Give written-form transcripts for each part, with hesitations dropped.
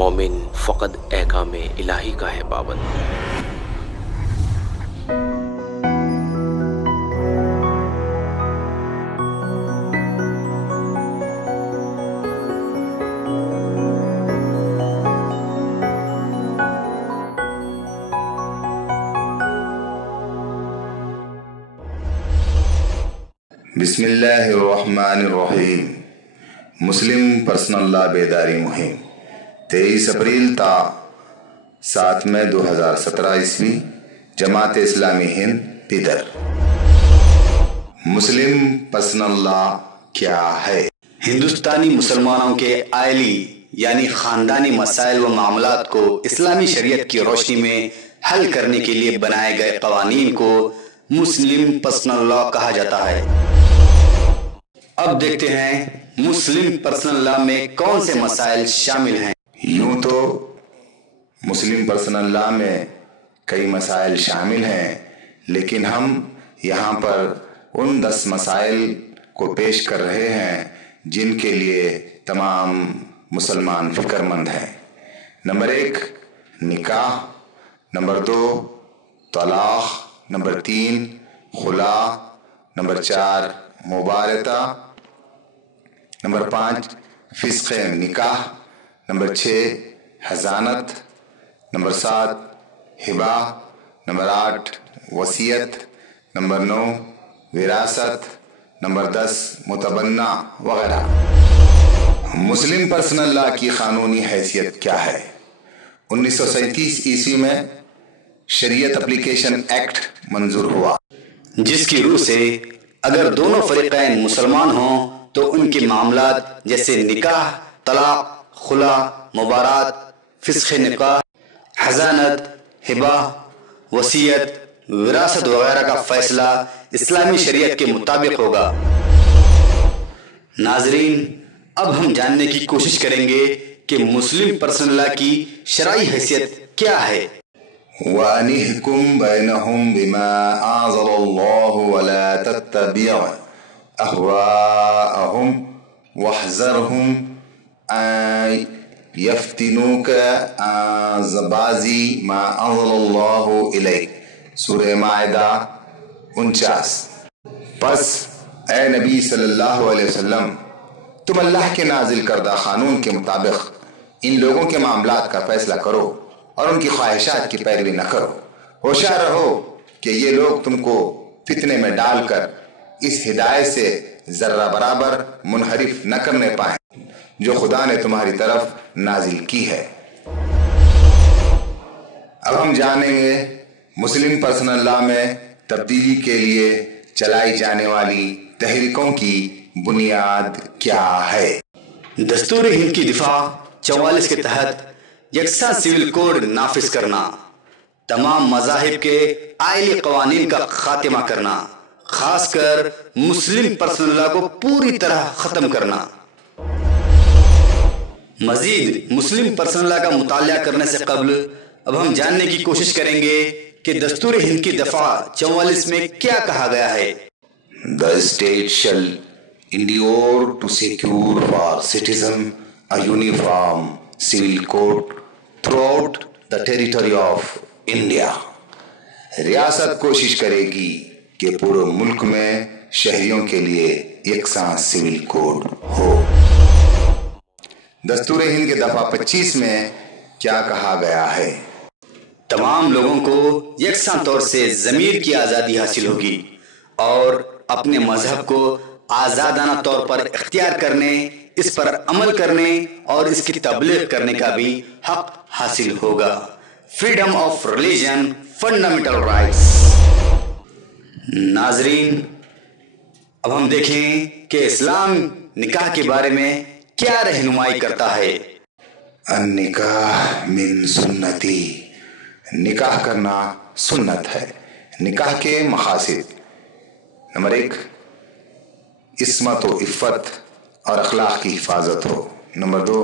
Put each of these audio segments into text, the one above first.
مومن فقط احکام الہی کا ہے پابند۔ بسم اللہ الرحمن الرحیم۔ مسلم پرسنل لا بیداری مہم 23 اپریل تا 7 مئی 2017 عیسوی، جماعت اسلامی ہند پیدر۔ مسلم پرسنل لا کیا ہے؟ ہندوستانی مسلمانوں کے آئلی یعنی خاندانی مسائل و معاملات کو اسلامی شریعت کی روشنی میں حل کرنے کے لیے بنائے گئے قوانین کو مسلم پرسنل لا کہا جاتا ہے۔ اب دیکھتے ہیں مسلم پرسنل لا میں کون سے مسائل شامل ہیں۔ یوں تو مسلم پرسنل لا میں کئی مسائل شامل ہیں، لیکن ہم یہاں پر ان 10 مسائل کو پیش کر رہے ہیں جن کے لیے تمام مسلمان فکر مند ہیں۔ نمبر 1 نکاح، نمبر 2 طلاق، نمبر 3 خلا، نمبر 4 مبارطہ، نمبر 5 فسخ نکاح، نمبر 6 حضانت، نمبر 7 ہبہ، نمبر 8 وصیت، نمبر 9 وراثت، نمبر 10 متبنہ وغیرہ۔ مسلم پرسنل لا کی قانونی حیثیت کیا ہے؟ 1937 عیسوی میں شریعت اپلیکیشن ایکٹ منظور ہوا، جس کی روح سے اگر دونوں فریقین مسلمان ہوں تو ان کے معاملات جیسے نکاح، طلاق، خلا، مبارات، فسخ نکاح، حضانت، ہبہ، وصیت، وراثت وغیرہ کا فیصلہ اسلامی شریعت کے مطابق ہوگا۔ ناظرین، اب ہم جاننے کی کوشش کریں گے کہ مسلم پرسنل لا کی شرعی حیثیت کیا ہے۔ وَأَنِحْكُمْ بَيْنَهُمْ بِمَا أَنزَلَ اللَّهُ وَلَا تَتَّبِعْ أَهْوَاءَهُمْ وَاحْذَرْهُمْ أَن يَفْتِنُوكَ عَن بَعْضِ مَا أَنزَلَ اللَّهُ إِلَيْكَ، سورہ مائدہ 49۔ پس اے نبی صلی اللہ علیہ وسلم، تم اللہ کے نازل کردہ قانون کے مطابق ان لوگوں کے معاملات کا فیصلہ کرو اور ان کی خواہشات کی پیروی نہ کرو۔ ہوشیار رہو کہ یہ لوگ تم کو فتنے میں ڈال کر اس ہدایت سے ذرہ برابر منحرف نہ کرنے پائیں جو خدا نے تمہاری طرف نازل کی ہے۔ اب ہم جانیں گے مسلم پرسنل لا میں تبدیلی کے لیے چلائی جانے والی تحریکوں کی بنیاد کیا ہے۔ دستور ہند کی دفاع 44 کے تحت یکساں سول کوڈ نافذ کرنا، تمام مذاہب کے آئلی قوانین کا خاتمہ کرنا، خاص کر مسلم پرسنل لا کو پوری طرح ختم کرنا۔ مزید مسلم پرسنل لا کا مطالعہ کرنے سے قبل اب ہم جاننے کی کوشش کریں گے کہ دستور ہند کی دفعہ 44 میں کیا کہا گیا ہے۔ The state shall endeavor to secure for citizen a uniform civil code throughout the territory of India۔ ریاست کوشش کرے گی کہ پورے ملک میں شہریوں کے لیے یکساں سول کوڈ ہو۔ دستور ہند کے دفعہ 25 میں کیا کہا گیا ہے؟ تمام لوگوں کو یکساں طور سے ضمیر کی آزادی حاصل ہوگی اور اپنے مذہب کو آزادانہ طور پر اختیار کرنے، اس پر عمل کرنے اور اس کی تبلیغ کرنے کا بھی حق حاصل ہوگا۔ Freedom of religion, fundamental rights. ناظرین، اب ہم دیکھیں کہ اسلام نکاح کے بارے میں کیا رہنمائی کرتا ہے۔ النکاح من سنتی، نکاح کرنا سنت ہے۔ نکاح کے مقاصد: نمبر 1 عصمت و عفت اور اخلاق کی حفاظت ہو۔ نمبر 2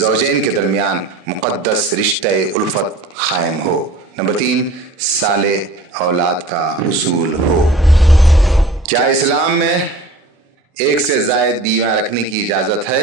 زوجین کے درمیان مقدس رشتہ الفت قائم ہو۔ نمبر 3 صالح اولاد کا حصول ہو۔ کیا اسلام میں ایک سے زائد بیویاں رکھنے کی اجازت ہے؟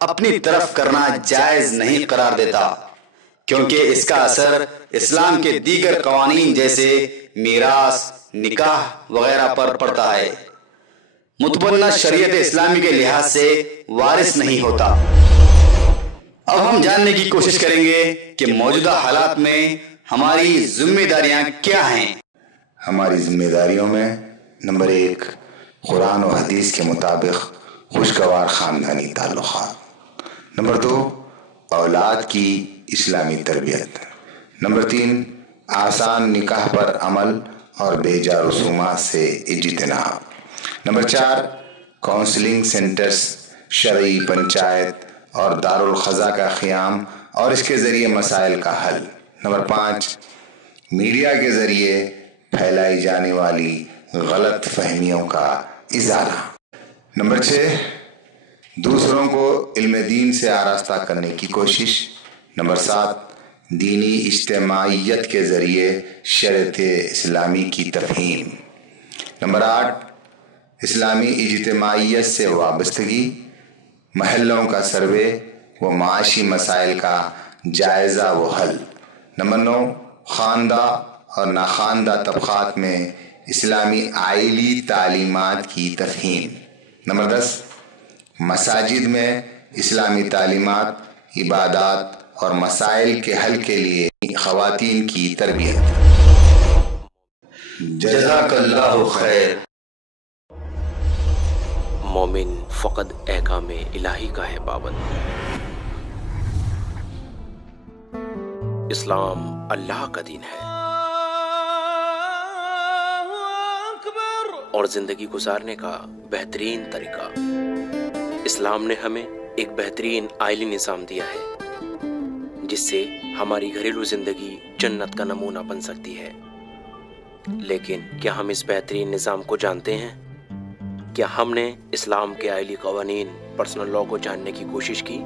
اپنی طرف کرنا جائز نہیں قرار دیتا، کیونکہ اس کا اثر اسلام کے دیگر قوانین جیسے میراث، نکاح وغیرہ پر پڑتا ہے، متبنہ شریعت اسلامی کے لحاظ سے وارث نہیں ہوتا۔ اب ہم جاننے کی کوشش کریں گے کہ موجودہ حالات میں ہماری ذمہ داریاں کیا ہیں۔ ہماری ذمہ داریوں میں نمبر 1، قرآن و حدیث کے مطابق خوشگوار خاندانی تعلقات۔ نمبر 2، اولاد کی اسلامی تربیت۔ نمبر 3، آسان نکاح پر عمل اور بیجا رسومات سے اجتناب۔ نمبر 4، کونسلنگ سینٹرز، شرعی پنچایت اور دارالخضا کا قیام اور اس کے ذریعے مسائل کا حل۔ نمبر 5، میڈیا کے ذریعے پھیلائی جانے والی غلط فہمیوں کا ازالہ۔ نمبر 6، دوسروں کو علم دین سے آراستہ کرنے کی کوشش۔ نمبر 7، دینی اجتماعیت کے ذریعے شریعت اسلامی کی تفہیم۔ نمبر 8، اسلامی اجتماعیت سے وابستگی، محلوں کا سروے و معاشی مسائل کا جائزہ و حل۔ نمبر 9، خواندہ اور ناخواندہ طبقات میں اسلامی آئلی تعلیمات کی تفہیم۔ نمبر 10، مساجد میں اسلامی تعلیمات، عبادات اور مسائل کے حل کے لیے خواتین کی تربیت۔ جزاک اللہ خیر۔ مومن فقط احکام الہی کا ہے پابند۔ اسلام اللہ کا دین ہے اور زندگی گزارنے کا بہترین طریقہ۔ اسلام نے ہمیں ایک بہترین آئلی نظام دیا ہے جس سے ہماری گھریلو زندگی جنت کا نمونہ بن سکتی ہے۔ لیکن کیا ہم اس بہترین نظام کو جانتے ہیں؟ کیا ہم نے اسلام کے آئلی قوانین، پرسنل لاء کو جاننے کی کوشش کی؟